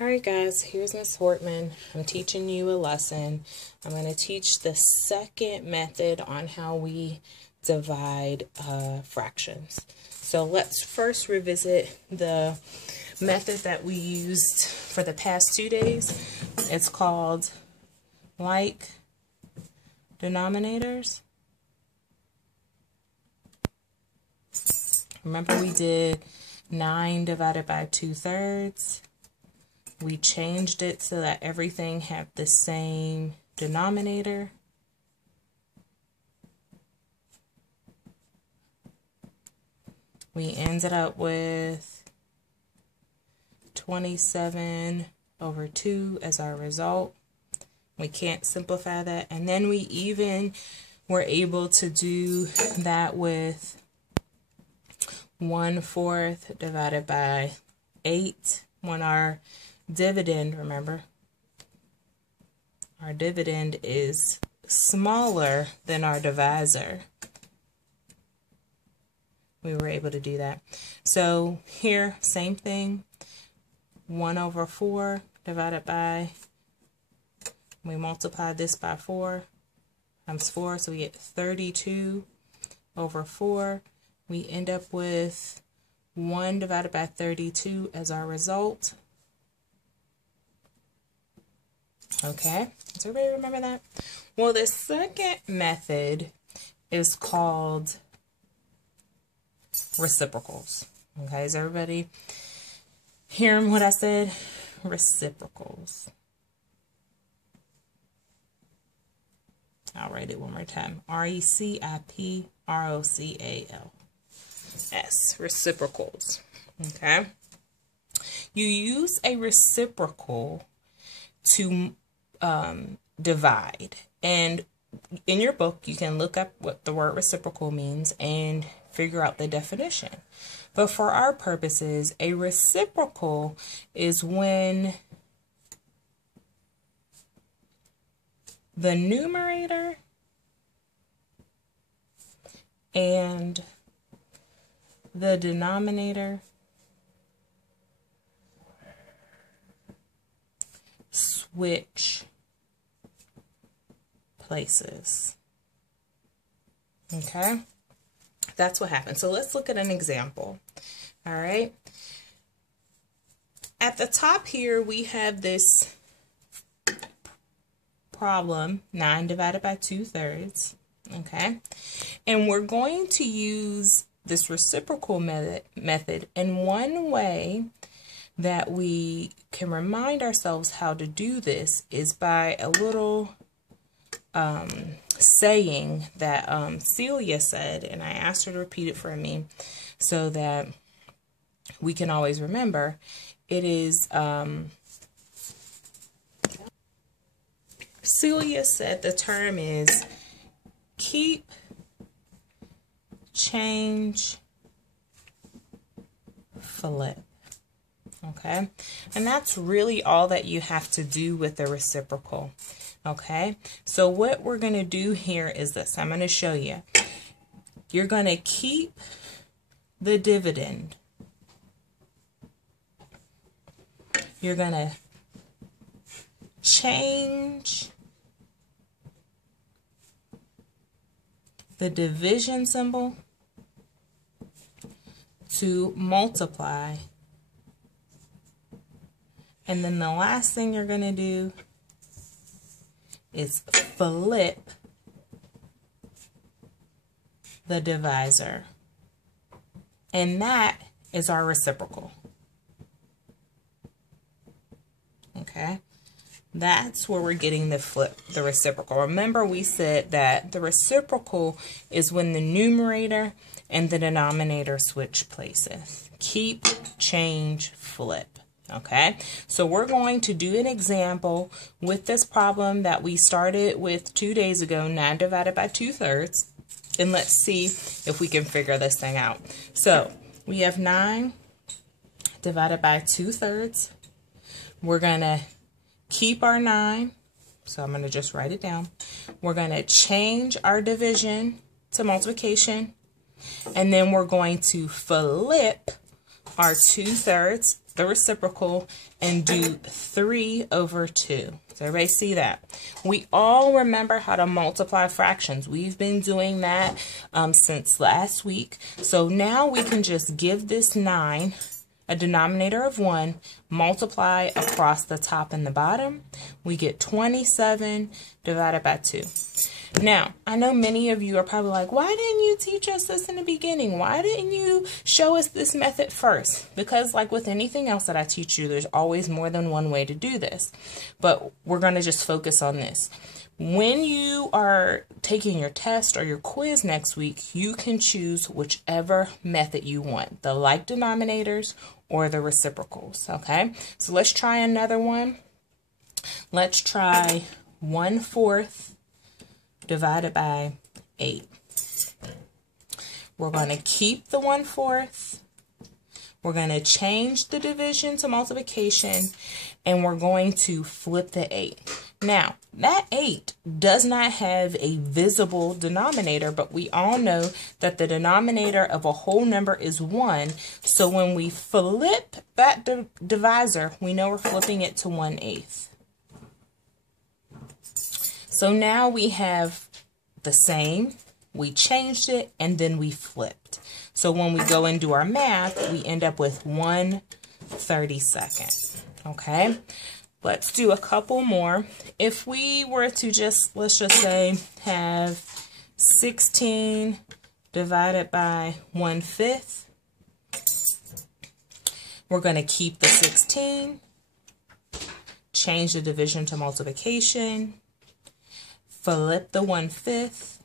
Alright guys, here's Miss Hortman. I'm teaching you a lesson. I'm going to teach the second method on how we divide fractions. So let's first revisit the method that we used for the past 2 days. It's called like denominators. Remember we did 9 divided by 2/3. We changed it so that everything had the same denominator. We ended up with 27/2 as our result. We can't simplify that. And then we even were able to do that with 1/4 divided by 8 when our dividend, remember, our dividend is smaller than our divisor. We were able to do that. So here, same thing, 1/4 divided by, we multiply this by 4 times 4, so we get 32/4. We end up with 1 divided by 32 as our result. Okay, does everybody remember that? Well, the second method is called reciprocals. Okay, is everybody hearing what I said? Reciprocals. I'll write it one more time. RECIPROCALS. Reciprocals. Okay. You use a reciprocal to divide. And in your book, you can look up what the word reciprocal means and figure out the definition. But for our purposes, a reciprocal is when the numerator and the denominator switch places. Okay, that's what happens. So let's look at an example. All right, at the top here we have this problem, 9 divided by 2/3. Okay, and we're going to use this reciprocal method, and one way that we can remind ourselves how to do this is by a little saying that Celia said, and I asked her to repeat it for me so that we can always remember. It is, Celia said the term is keep, change, flip. Okay, and that's really all that you have to do with the reciprocal. Okay, so what we're going to do here is this. I'm going to show you. You're going to keep the dividend. You're going to change the division symbol to multiply. And then the last thing you're going to do is flip the divisor. And that is our reciprocal. Okay? That's where we're getting the reciprocal. Remember we said that the reciprocal is when the numerator and the denominator switch places. Keep, change, flip. Okay, so we're going to do an example with this problem that we started with 2 days ago, 9 divided by 2/3. And let's see if we can figure this thing out. So we have 9 divided by 2/3. We're going to keep our 9. So I'm going to just write it down. We're going to change our division to multiplication. And then we're going to flip our 2/3 the reciprocal and do 3 over 2. So everybody see that? We all remember how to multiply fractions. We've been doing that since last week. So now we can just give this 9 a denominator of 1, multiply across the top and the bottom. We get 27 divided by 2. Now, I know many of you are probably like, why didn't you teach us this in the beginning? Why didn't you show us this method first? Because like with anything else that I teach you, there's always more than one way to do this. But we're going to just focus on this. When you are taking your test or your quiz next week, you can choose whichever method you want, the like denominators or the reciprocals, okay? So let's try another one. Let's try 1/4 divided by 8. We're going to keep the 1/4. We're going to change the division to multiplication, and we're going to flip the 8. Now, that 8 does not have a visible denominator, but we all know that the denominator of a whole number is 1. So when we flip that divisor, we know we're flipping it to 1/8. So now we have the same, we changed it, and then we flipped. So when we go and do our math, we end up with 1/32. Okay, let's do a couple more. If we were to just, let's just say, have 16 divided by 1/5, we're going to keep the 16, change the division to multiplication, flip the 1/5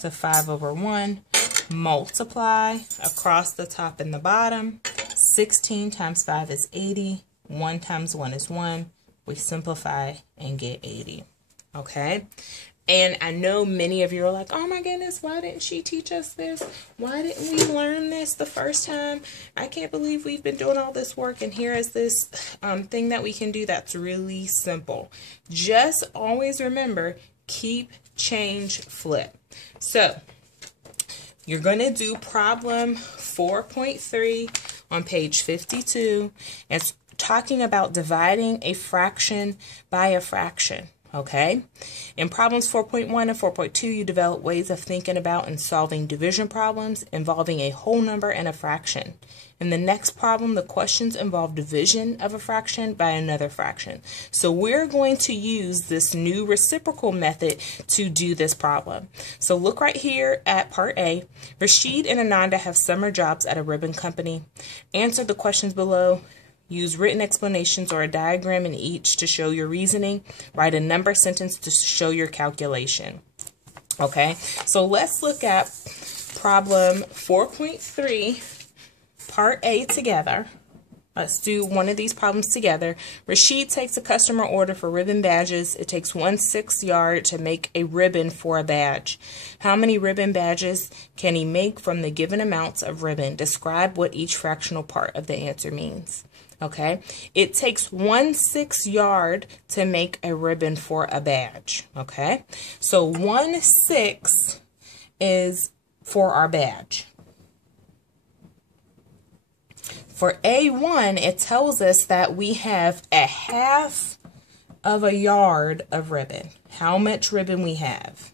to 5 over 1, multiply across the top and the bottom. 16 times 5 is 80. 1 times 1 is 1. We simplify and get 80. Okay? And I know many of you are like, oh my goodness, why didn't she teach us this? Why didn't we learn this the first time? I can't believe we've been doing all this work, and here is this thing that we can do that's really simple. Just always remember, keep, change, flip. So you're going to do problem 4.3 on page 52. It's talking about dividing a fraction by a fraction. Okay, in problems 4.1 and 4.2, you develop ways of thinking about and solving division problems involving a whole number and a fraction. In the next problem, the questions involve division of a fraction by another fraction. So we're going to use this new reciprocal method to do this problem. So look right here at part A. Rashid and Ananda have summer jobs at a ribbon company. Answer the questions below. Use written explanations or a diagram in each to show your reasoning. Write a number sentence to show your calculation. Okay, so let's look at problem 4.3, part A together. Let's do one of these problems together. Rashid takes a customer order for ribbon badges. It takes 1/6 yard to make a ribbon for a badge. How many ribbon badges can he make from the given amounts of ribbon? Describe what each fractional part of the answer means. Okay, it takes 1/6 yard to make a ribbon for a badge. Okay, so 1/6 is for our badge. For A1, it tells us that we have 1/2 of a yard of ribbon. How much ribbon we have?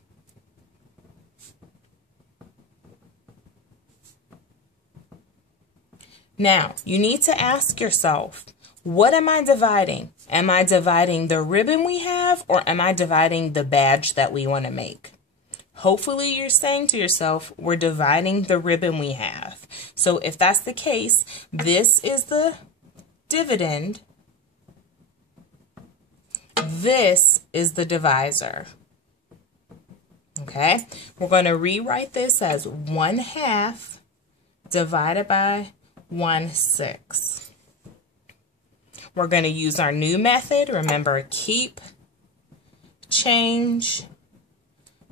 Now, you need to ask yourself, what am I dividing? Am I dividing the ribbon we have, or am I dividing the badge that we want to make? Hopefully you're saying to yourself, we're dividing the ribbon we have. So if that's the case, this is the dividend. This is the divisor. Okay, we're going to rewrite this as 1/2 divided by 1/6. We're going to use our new method. Remember, keep, change,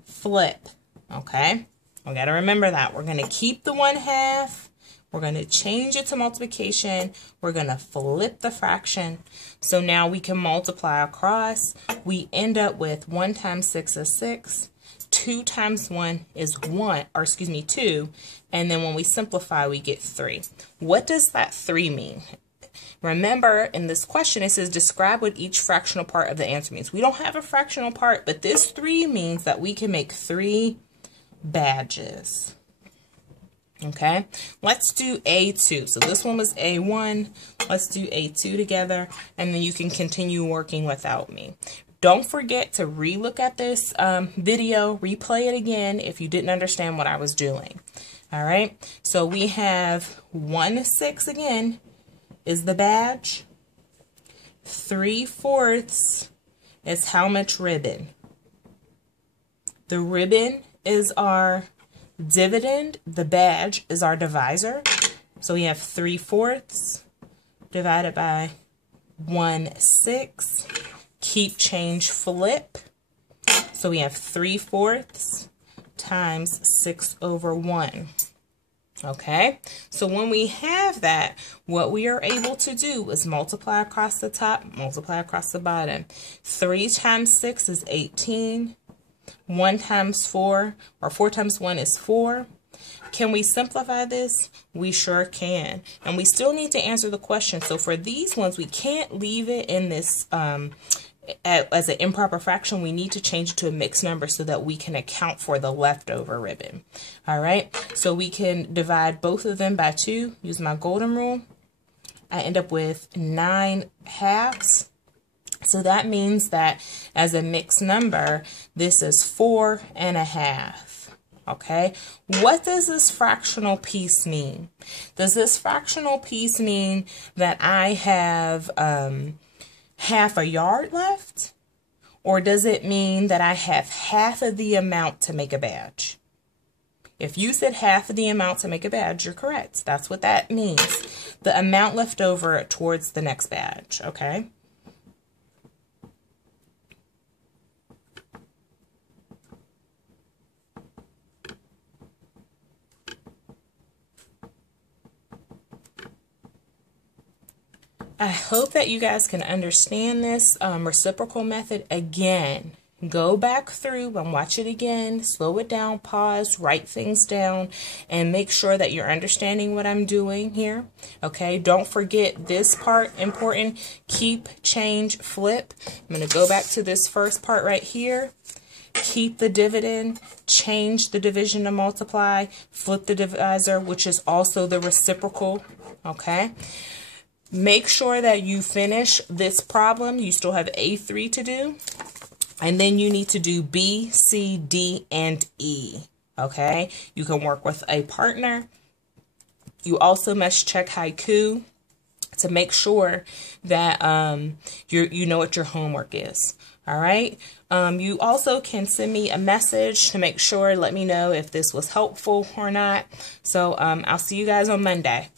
flip. Okay, we got to remember that. We're going to keep the 1/2. We're going to change it to multiplication. We're going to flip the fraction. So now we can multiply across. We end up with 1 times 6 is 6. 2 times 1 is 1, or excuse me, 2. And then when we simplify, we get 3. What does that 3 mean? Remember, in this question, it says describe what each fractional part of the answer means. We don't have a fractional part, but this 3 means that we can make 3 badges. Okay, let's do A2. So this one was A1. Let's do A2 together, and then you can continue working without me. Don't forget to re-look at this video, replay it again if you didn't understand what I was doing. All right, so we have 1/6 again is the badge. 3/4 is how much ribbon. The ribbon is our dividend. The badge is our divisor. So we have 3/4 divided by 1/6. Keep, change, flip. So we have 3/4 times 6/1. Okay, so when we have that, what we are able to do is multiply across the top, multiply across the bottom. 3 times 6 is 18. 1 times 4, or 4 times 1 is 4. Can we simplify this? We sure can. And we still need to answer the question. So for these ones, we can't leave it in this as an improper fraction. We need to change it to a mixed number so that we can account for the leftover ribbon. All right, so we can divide both of them by 2, use my golden rule. I end up with 9/2. So that means that as a mixed number, this is 4.5. Okay, what does this fractional piece mean? Does this fractional piece mean that I have half a yard left? Or does it mean that I have half of the amount to make a badge? If you said half of the amount to make a badge, you're correct. That's what that means. The amount left over towards the next badge, okay? I hope that you guys can understand this reciprocal method. Again, go back through and watch it again, slow it down, pause, write things down, and make sure that you're understanding what I'm doing here. Okay, don't forget this part, important. Keep, change, flip. I'm going to go back to this first part right here. Keep the dividend, change the division to multiply, flip the divisor, which is also the reciprocal. Okay. Make sure that you finish this problem. You still have A3 to do. And then you need to do B, C, D, and E. Okay? You can work with a partner. You also must check haiku to make sure that you know what your homework is. All right? You also can send me a message to make sure, let me know if this was helpful or not. So I'll see you guys on Monday.